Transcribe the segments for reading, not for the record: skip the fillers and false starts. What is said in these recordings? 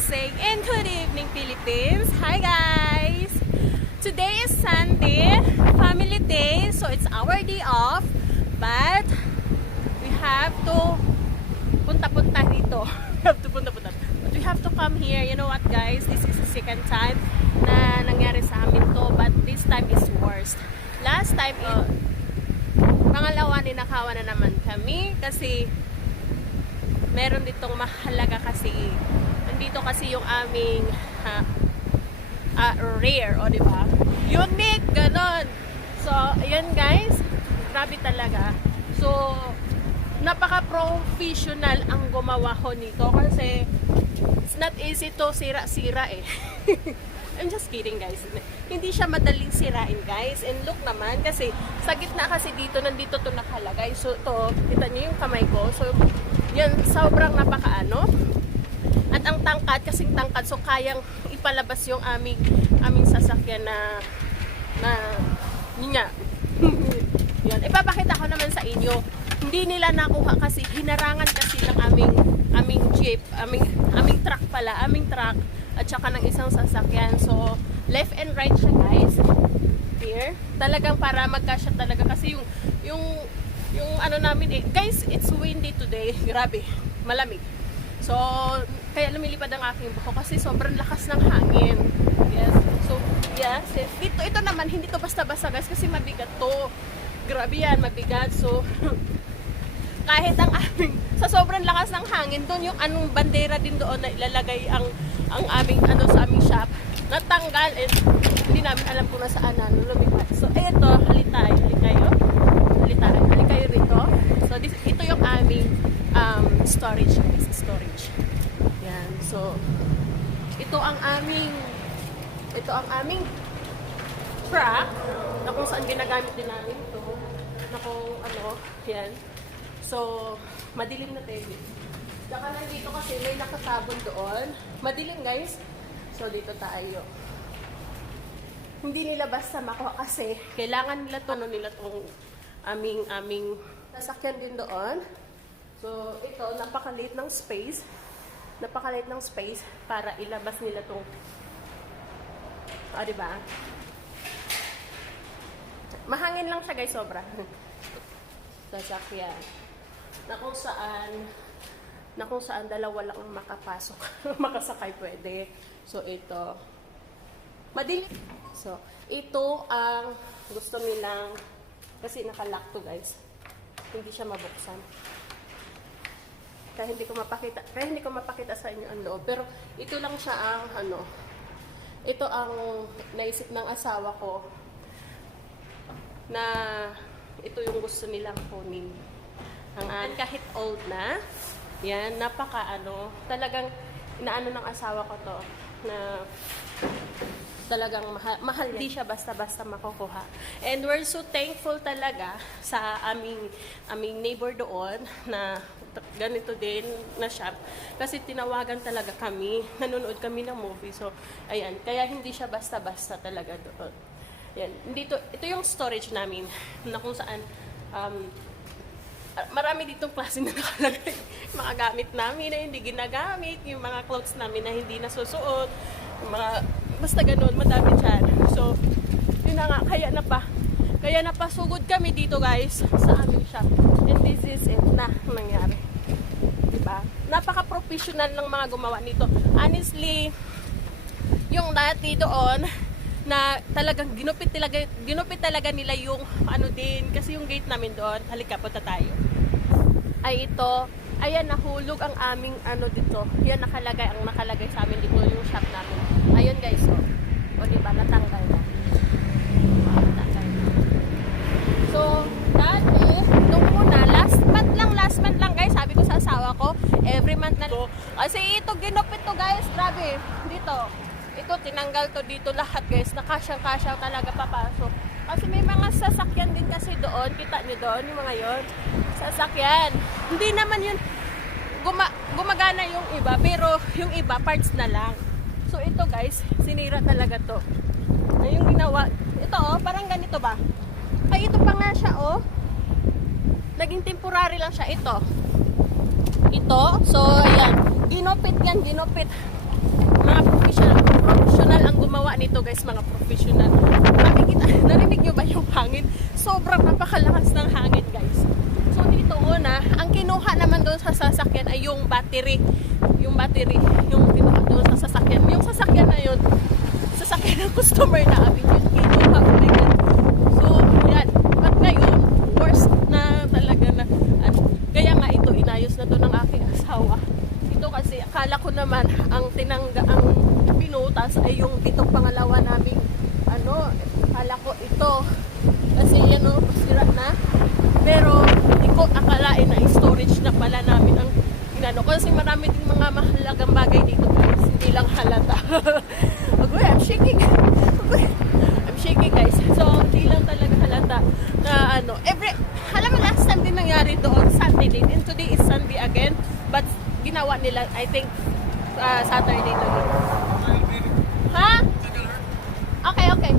saying, and good evening, Philippines. Hi guys! Today is Sunday, family day, so it's our day off. But we have to punta-punta dito. But we have to come here. You know what, guys? This is the second time na nangyari sa amin to, but this time is worst. Last time, pangalawa, ninakawan na naman kami kasi meron ditong mahalaga kasi nandito kasi yung aming rare, o diba? Unique, ganon. So, ayan guys, grabe talaga. So, napaka-professional ang gumawa ko nito kasi it's not easy to sira-sira eh. I'm just kidding guys. Hindi siya madaling sirain guys. And look naman kasi sa gitna kasi dito, nandito to nakalagay. So to, kita niyo yung kamay ko. So yan, sobrang napakaano. At ang tangkad, kasing tangkad, so kayang ipalabas yung aming sasakyan na yun nga. Yan, ipapakita ko naman sa inyo. Hindi nila nakuha kasi hinarangan kasi ng aming jeep, aming truck pala, aming truck at saka ng isang sasakyan. So left and right siya guys. Here, talagang para magkasya talaga kasi yung ano namin eh. Guys, it's windy today. Grabe, malamig. So kaya lumilipad ang aking buhok kasi sobrang lakas ng hangin. Yes. So yes, ito naman hindi to basta-basta guys kasi mabigat to. Grabe yan, mabigat. So kahit ang aming, sa sobrang lakas ng hangin doon, yung anong bandera din doon na ilalagay ang aming ano sa aming shop, natanggal and hindi namin alam kung nasaan na lumipad. So eto, hali kayo rito. So ito yung aming storage guys, storage. Yan. So ito ang aming truck na kung saan ginagamit din namin ito. Na kung ano, yan. So, madilim na tayo. Saka nandito kasi may nakatabon doon. Madilim guys. So, dito tayo. Hindi nila basta makuha kasi kailangan nila to, itong aming sasakyan din doon. So, ito, napakaliit ng space. Napakaliit ng space para ilabas nila tong diba? Mahangin lang siya guys, sobra. Sasakyan. Na kung saan dalawa lang ang makapasok. Makasakay pwede. So, ito. Madilim. So, ito ang gusto nilang, kasi nakalock to guys. Hindi siya mabuksan. Kaya hindi ko mapakita sa inyo ang loob. Pero, ito lang siya ang, ito ang naisip ng asawa ko na ito yung gusto nilang kunin. Kahit old na, yan, talagang inaano ng asawa ko to, na talagang mahal hindi siya basta-basta makukuha. And we're so thankful talaga sa aming neighbor doon na ganito din na shop. Kasi tinawagan talaga kami, nanonood kami ng movie. So, ayan, kaya hindi siya basta-basta talaga doon. Yan, ito yung storage namin na kung saan marami ditong klase na nakalagay. Mga gamit namin na hindi ginagamit, yung mga clothes namin na hindi nasusuot, yung mga, basta ganun, madami dyan. So, yun na nga, kaya napasugod kami dito guys sa aming shop. And this is it na nangyari. Diba? Napaka-professional ng mga gumawa nito. Honestly, yung dati doon, na talagang ginupit talaga nila yung din, kasi yung gate namin doon, halika punta tayo, ay ito, ayan, nahulog ang aming dito, yan nakalagay sa amin dito yung shop namin, ayun guys, o diba, natanggal na. So dati, nung una, last month lang guys, sabi ko sa asawa ko, every month na kasi ito ginupit to guys, grabe, dito ito, tinanggal to dito lahat guys, nakasyang-kasyang talaga papasok. Kasi may mga sasakyan din kasi doon, kita nyo doon, yung mga yon sasakyan. Hindi naman yun, gumagana yung iba, pero yung iba, parts na lang. So ito guys, sinira talaga to. Na yung ginawa, ito parang ganito ba? Ay, ito pa nga siya naging temporary lang siya, ito. So ayan, ginupit. mga professional ang gumawa nito guys, mga professional. Nakikita, narinig nyo ba yung hangin? Sobrang napakalakas ng hangin guys. So dito una, ang kinuha naman doon sa sasakyan ay yung battery. Yung kinuha doon sa sasakyan. Yung sasakyan na yun, sasakyan ng customer namin yun. Kinuha ko na yun. So yan. At ngayon, worst na talaga na, kaya nga ito, inayos na to ng aking asawa. Ito kasi, akala ko naman, ang pinutas ay yung itong pangalawa naming, akala ko ito. Kasi yan o, sira na. Pero, hindi ko akalain na storage na pala namin ang inano. Kasi marami din mga mahalagang bagay dito guys. Hindi lang halata. Okay, I'm shaking. I'm shaking guys. So, hindi lang talaga halata na alam mo last time din nangyari doon, Sunday din. And today is Sunday again. But, ginawa nila, I think, Saturday na yun. Ha? Okay.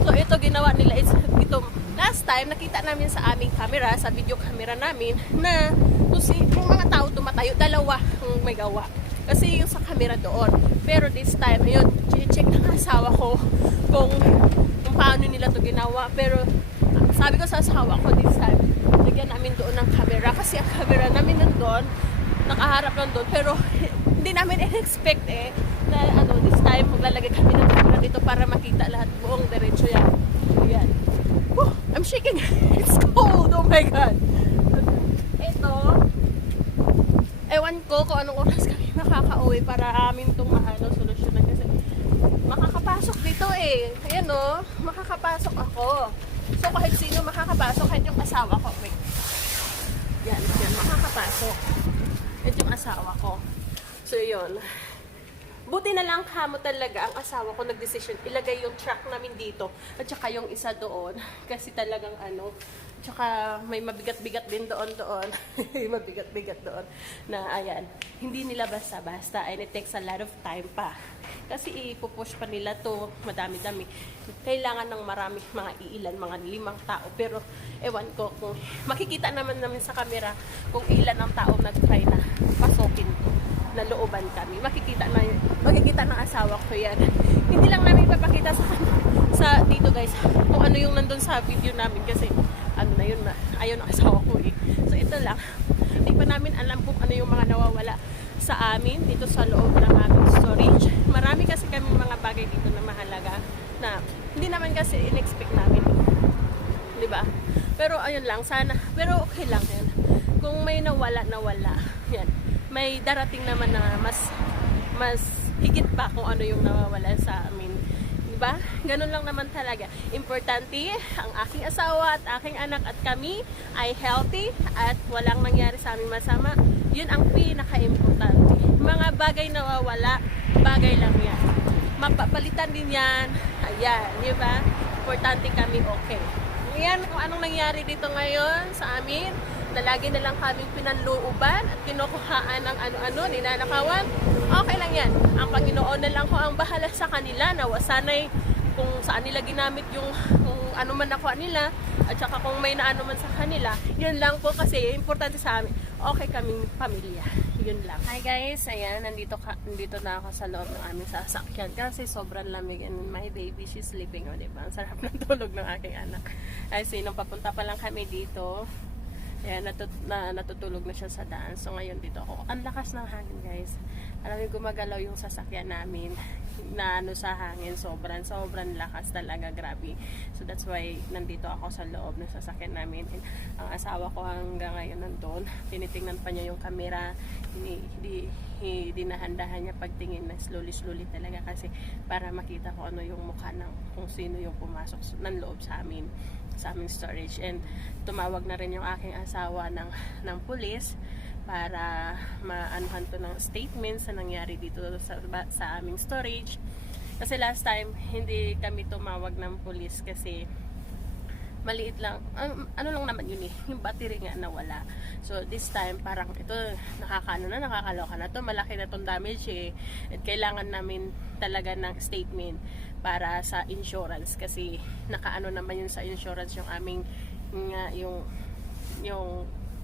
So, ito ginawa nila is, ito, last time, nakita namin sa aming camera, sa video camera namin, na yung mga tao tumatayo, dalawa ang may gawa. Kasi yung sa camera doon. Pero this time, ayun, check ng asawa ko kung paano nila to ginawa. Pero, sabi ko sa asawa ko this time, lagyan namin doon ng camera. Kasi ang camera namin nandun, nakaharap nandun. Pero, hindi namin in-expect na this time, maglalagay kami ng camera dito para makita lahat buong diretso yan. Ayan. Whew, I'm shaking. It's cold. Oh my God. Ito, ewan ko kung anong oras kami makaka-uwi para amin itong solusyonan kasi makakapasok dito Ayan makakapasok ako. So kahit sino makakapasok, kahit yung asawa ko. Wait. Yan, makakapasok. Kahit yung asawa ko. So yun. Buti na lang kamo talaga ang asawa ko nagdesisyon ilagay yung truck namin dito at saka yung isa doon kasi talagang tsaka may mabigat-bigat din doon mabigat-bigat doon na ayan, hindi nila basta-basta and it takes a lot of time pa kasi ipupush pa nila to madami-dami, kailangan ng marami, mga iilan, mga 5 tao pero ewan ko kung makikita naman sa camera kung ilan ang tao nag-try na pasokin to na looban kami. Makikita ng asawa ko yan. Hindi lang namin ipapakita sa dito guys kung ano yung nandun sa video namin kasi na yun ayaw ng asawa ko So ito lang. Hindi pa namin alam kung ano yung mga nawawala sa amin dito sa loob ng aming storage. Marami kasi kami mga bagay dito na mahalaga na hindi naman kasi in-expect namin. Diba? Pero ayun lang sana. Pero okay lang yan. Kung may nawala. Yan. May darating naman na mas higit pa kung ano yung nawawala sa amin. Diba? Ganun lang naman talaga. Importante, ang aking asawa at aking anak at kami ay healthy at walang nangyari sa aming masama. Yun ang pinaka-importante. Mga bagay nawawala, bagay lang yan. Mapapalitan din yan. Ayan, diba? Importante kami okay. Yan kung anong nangyari dito ngayon sa amin. Na lagi na lang kaming pinanlooban at kinukuhaan ng ninanakawan. Okay lang yan. Ang Panginoon na lang ko ang bahala sa kanila na sanay kung saan nila ginamit yung kung ano man nakuha nila at saka kung may naano man sa kanila. Yun lang po kasi importante sa amin. Okay kaming pamilya. Yun lang. Hi guys, ayan, nandito na ako sa loob ng aming sasakyan kasi sobrang lamig and my baby, she's sleeping. Diba? Ang sarap ng tulog ng aking anak. Ay, nung papunta pa lang kami dito, ayan, natutulog na siya sa daan. So ngayon dito ako. Ang lakas ng hangin guys. Alam niyo, gumagalaw yung sasakyan namin na sa hangin. Sobrang lakas talaga. Grabe. So that's why nandito ako sa loob ng sasakyan namin. And ang asawa ko hanggang ngayon nandun. Tinitingnan pa niya yung camera. Dinahandahan niya pagtingin na slowly talaga kasi para makita ko ano yung mukha ng kung sino yung pumasok ng loob sa aming storage. And tumawag na rin yung aking asawa ng pulis para maanuhan to ng statements na nangyari dito sa aming storage. Kasi last time hindi kami tumawag ng pulis kasi maliit lang, ano lang naman yun yung battery nga nawala. So this time parang ito nakakaloka na to, malaki na tong damage at kailangan namin talaga ng statement para sa insurance kasi nakaano naman yun sa insurance yung aming yung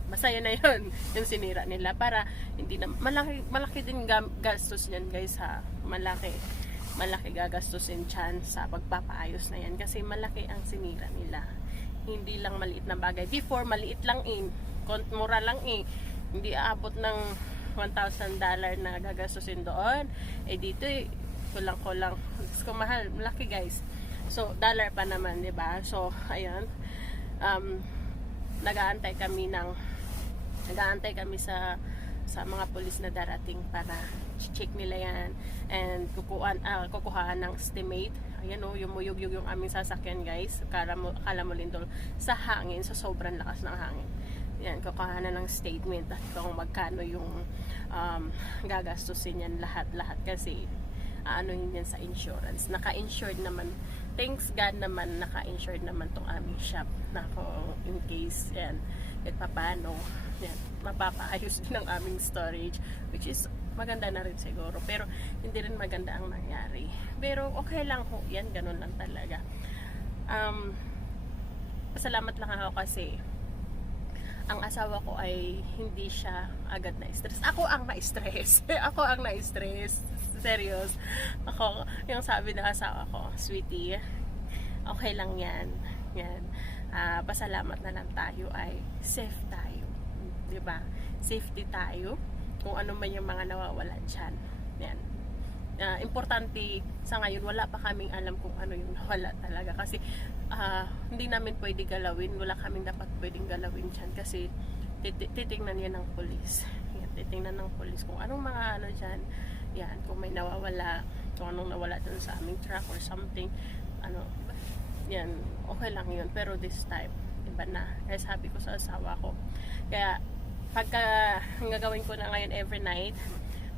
Basta yun na yun, yung sinira nila para hindi na, malaki din gastos niyan guys ha, malaki gagastusin dyan sa pagpapaayos na yan kasi malaki ang sinira nila, hindi lang maliit na bagay. Before maliit lang mura lang hindi aabot ng $1,000 na gagastusin doon, dito kulang gusto mahal, malaki guys. So dollar pa naman, di ba? So ayun, nag-aantay kami sa mga pulis na darating para check nila yan and kukuhaan ng estimate. Ayan o, yumuyog yung aming sasakyan guys. Akala mo lindol sa hangin, sa sobrang lakas ng hangin. Yan, kukuhaan na ng statement at kung magkano yung gagastusin yan lahat kasi yun yan sa insurance. Naka-insured naman, thanks God naman, naka-insured naman tong aming shop na kung in case yan, kahit papano yan, mapapaayos din ang aming storage, which is maganda na rin siguro, pero hindi rin maganda ang nangyari, pero okay lang ho yan, ganun lang talaga. Pasalamat lang ako kasi ang asawa ko ay hindi siya agad na-stress. Ako ang na-stress. Ako ang na-stress. Serious. Ako, yung sabi ng asawa ko, sweetie, okay lang yan. Yan. Pasalamat na lang tayo ay safe tayo. Diba? Safety tayo. Kung ano man yung mga nawawala dyan. Yan. Importante sa ngayon, wala pa kaming alam kung ano yung nawala talaga. Kasi hindi namin pwede galawin. Wala kaming dapat pwedeng galawin dyan. Kasi titingnan yan ng polis. Yan, titingnan ng polis kung anong mga ano dyan. Yan, kung may nawawala, kung anong nawala dun sa aming truck or something. Yan, okay lang yun. Pero this time, iba na. Kaya sabi ko sa asawa ko. Kaya pagka gagawin ko na ngayon every night,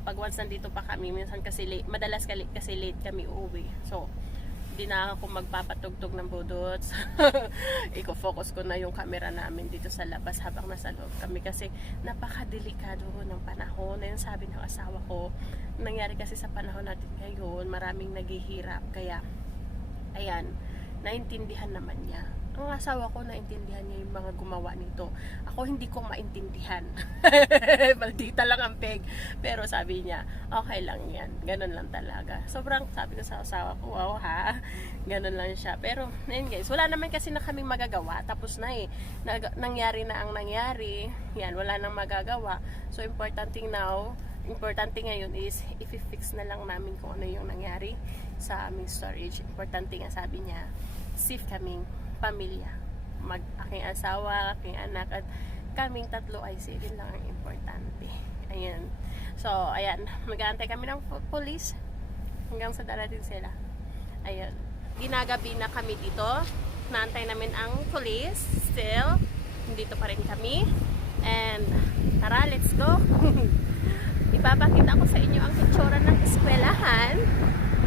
pag once nandito pa kami, minsan kasi late, madalas kasi late kami uuwi. So, hindi na ako magpapatugtog ng budots. Iko-focus ko na yung camera namin dito sa labas habang nasa loob kami kasi napakadelikado ng panahon. Na yung sabi ng asawa ko, nangyari kasi sa panahon natin ngayon, maraming naghihirap. Kaya, ayan, naintindihan naman niya. Ang asawa ko, naintindihan niya yung mga gumawa nito. Ako hindi ko maintindihan. Maldita lang ang peg. Pero sabi niya, okay lang yan. Ganun lang talaga. Sobrang sabi ko sa asawa ko, wow ha. Ganun lang siya. Pero, ayun guys, wala naman kasi na kaming magagawa. Tapos na nangyari na ang nangyari. Yan, wala nang magagawa. So, importante ngayon is i-fix na lang namin kung ano yung nangyari sa aming storage. Importante nga sabi niya, safe kaming pamilya, aking asawa, aking anak, at kaming tatlo ay safe. Yun lang ang importante. Ayan. So, ayan, mag-aantay kami ng police hanggang sa darating sila. Ayan. Ginagabi na kami dito. Naantay namin ang police. Still, dito pa rin kami. And, tara, let's go. Ipapakita ko sa inyo ang itsura ng eskwelahan.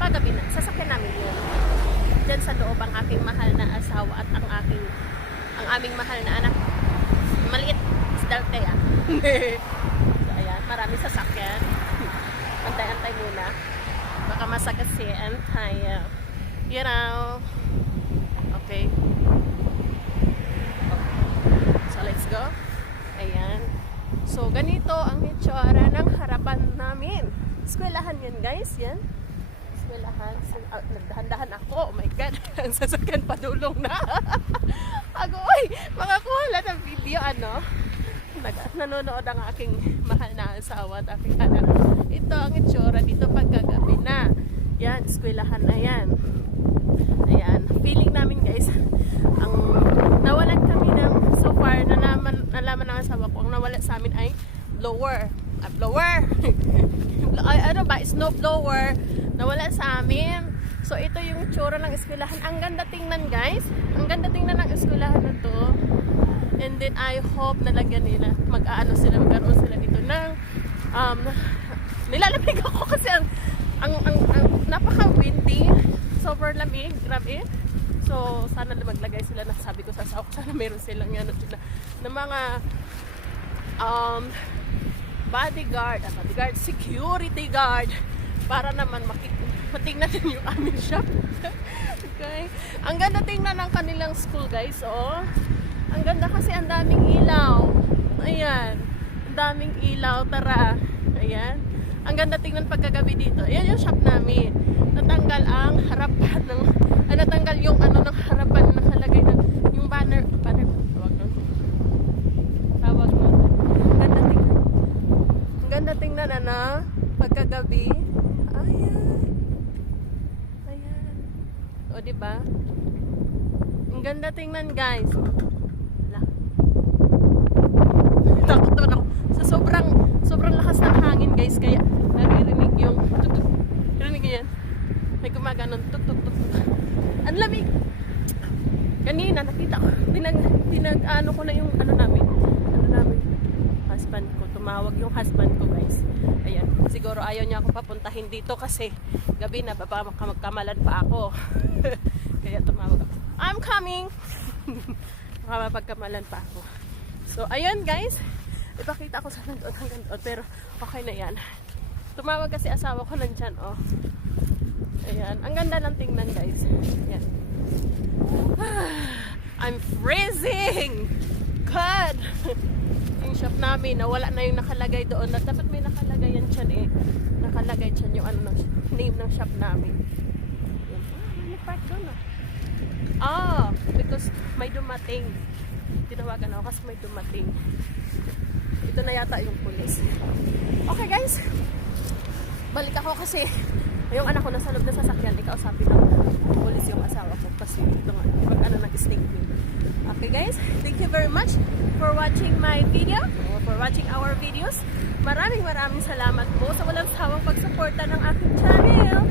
Paggabi na, sasakyan namin yun. Diyan sa loob ang aking mahal na asawa at ang aming mahal na anak. Maliit, si Daldea. So, ayan, marami sasakyan. Antay-antay muna. Baka masagasian tayo. You know. Okay. So, let's go. Ayan. So, ganito ang itsura ng harapan namin. Eskwelahan yan, guys. Yan. Eskwelahan. Nagdahan-dahan ako. Oh my God. Ang sasakyan padulong na. Agoy! Makakuha lang ng video, ano? Nanonood ang aking mahal na asawa at aking anak. Ito ang itsura dito pagkagabi na. Yan, eskwelahan na yan. Ayan. Feeling namin, guys, ang nawalan kami ng so far, nalaman ng asawa ko, ang nawala sa amin ay blower. Blower! Ano ba? Snow blower. Nawala sa amin. So, ito yung itsura ng eskwelahan. Ang ganda tingnan, guys. Ang ganda tingnan ng eskwelahan na to. And then, I hope nalagyan nila. Magkaroon sila dito ng nilalamig ako kasi ang napaka-windy. Super lamig. Grabe. So, sana maglagay sila na sabi ko sa asawa ko, sana meron silang ng mga bodyguard, security guard para naman matingnan din yung aming shop. Okay. Ang ganda tingnan ng kanilang school, guys. Oh. Ang ganda kasi ang daming ilaw. Ayan. Ang daming ilaw. Tara. Ayan. Ang ganda tingnan pagkagabi dito. Ayan yung shop namin. Natanggal ang harapan ng... natanggal yung ano ng harapan na nakalagay ng... Yung banner. Banner ba? Tawag nun. Tawag nun. Ang ganda tingnan. Ang ganda tingnan ano. Pagkagabi. Ayan. Ayan. O diba? Ang ganda tingnan guys. Wala. Takot naman ako. Sa sobrang lakas ng hangin guys. Kaya naririnig yung tutuk. Narinig yan. May gumaganon tuk-tuk-tuk. Ang lamig. Kanina nakita ko. Ano ko na yung ano namin. Husband ko. Tumawag yung husband ko guys. Ayan. Siguro ayaw niya ako papuntahin dito kasi gabi na baka magkamalan pa ako. Kaya tumawag ako. I'm coming! Baka mapagkamalan pa ako. So, ayun guys. Ipakita ko sa nandoon hanggang doon. Pero okay na yan. Tumawag kasi asawa ko nandyan. Oh. Ayan. Ang ganda lang tingnan guys. Ayan. I'm freezing! God! Yung shop namin, nawala na yung nakalagay doon. Dapat may nakalagay yan dyan eh. Nakalagay dyan yung ano, name ng shop namin. Ayan. May park doon ah. Ah, because may dumating. Tinawagan ako kasi may dumating. Ito na yata yung pulis. Okay guys. Balik ako kasi yung anak ko nasa loob na sasakyan. Ikausapin ng pulis yung asawa ko kasi ito nga, mag-ano ng statement. Okay guys, thank you very much for watching my video or for watching our videos. Maraming salamat po sa walang sawang pagsuporta ng aking channel.